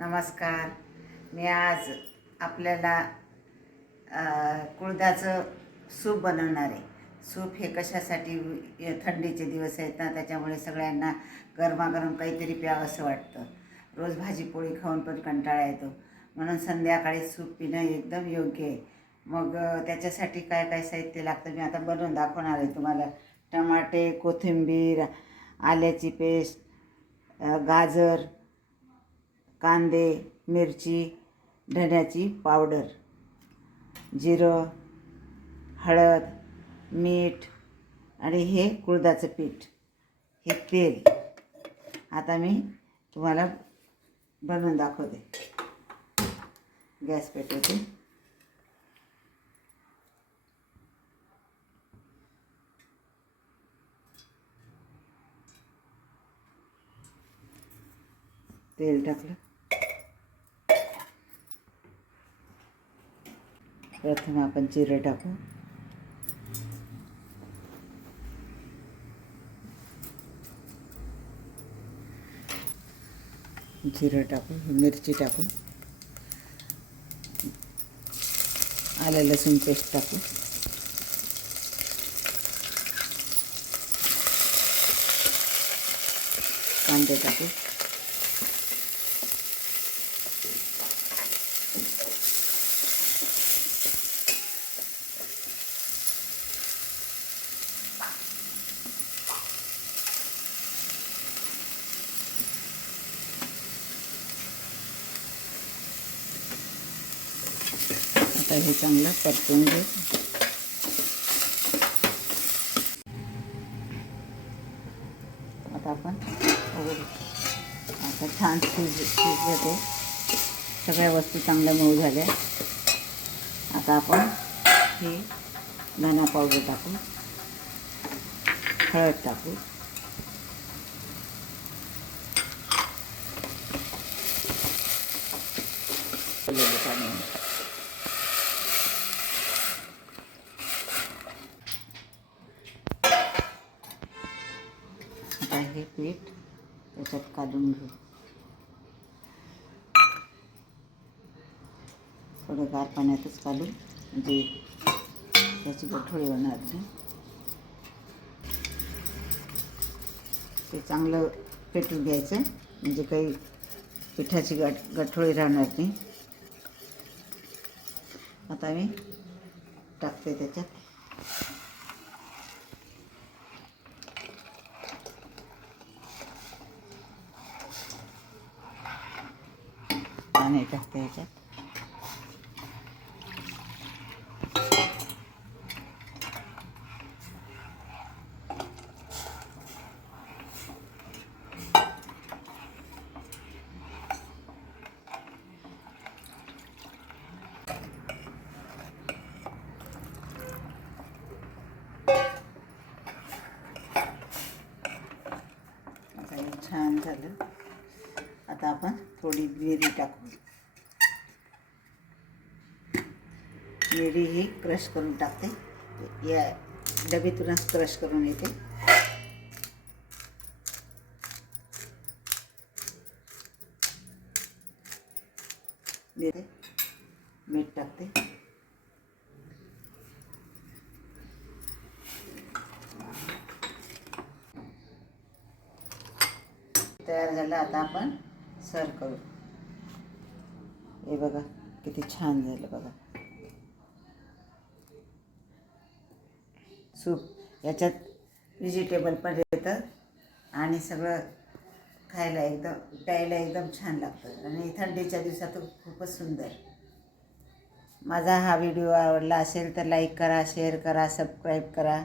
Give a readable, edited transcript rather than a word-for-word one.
नमस्कार. मी आज आपल्याला कुळथाचं सूप बनवणार आहे. सूप हे कशासाठी, थंडीचे दिवस आहेत ना, त्याच्यामुळे सगळ्यांना गरमागरम काहीतरी प्यावं असं वाटतं. रोज भाजी पोळी खाऊन पण कंटाळा येतो, म्हणून संध्याकाळी सूप पिणं एकदम योग्य आहे. मग त्याच्यासाठी काय काय साहित्य लागतं मी आता बनवून दाखवणार आहे तुम्हाला. टमाटे, कोथिंबीर, आल्याची पेस्ट, गाजर, कांदे, मिरची, धण्याची पावडर, जिरं, हळद, मीठ आणि हे कुळथाचं पीठ, हे तेल. आता मी तुम्हाला बनवून दाखवते. गॅस पेटवते. तेल टाकलं. प्रथम आपण जिरं टाकू. जिरं टाकू, मिरची टाकू, आलं लसूण पेस्ट टाकू, कांदे टाकू, आता हे चांगलं परतून घेऊ. आता आपण आता छान शिजले ते. सगळ्या वस्तू चांगल्या मऊ झाल्या. आता आपण हे धना पावडर टाकू, हळद टाकू, पाणी. आता हे पीठ त्याच्यात काढून घेऊ. थोडं गार पाण्यातच काढू, म्हणजे त्याची गठोळी होणार नाही. ते चांगलं पेटून घ्यायचं, म्हणजे काही पिठाची गठोळी राहणार नाही. आता मी टाकते त्याच्यात. पाणी टाकते याच्यात. छान झालं. आता आपण थोडी मिरी टाकू. मिरी ही क्रश करून टाकते. या डबीतूनच क्रश करून येते. मीठ टाकते. तयार झालं. आता आपण सर्व करू. हे बघा किती छान झालं बघा सूप. याच्यात व्हेजिटेबल पण येतं आणि सगळं खायला प्यायला एकदम छान लागतं आणि थंडीच्या दिवसात खूपच सुंदर. माझा हा व्हिडिओ आवडला असेल तर लाईक करा, शेअर करा, सबस्क्राईब करा.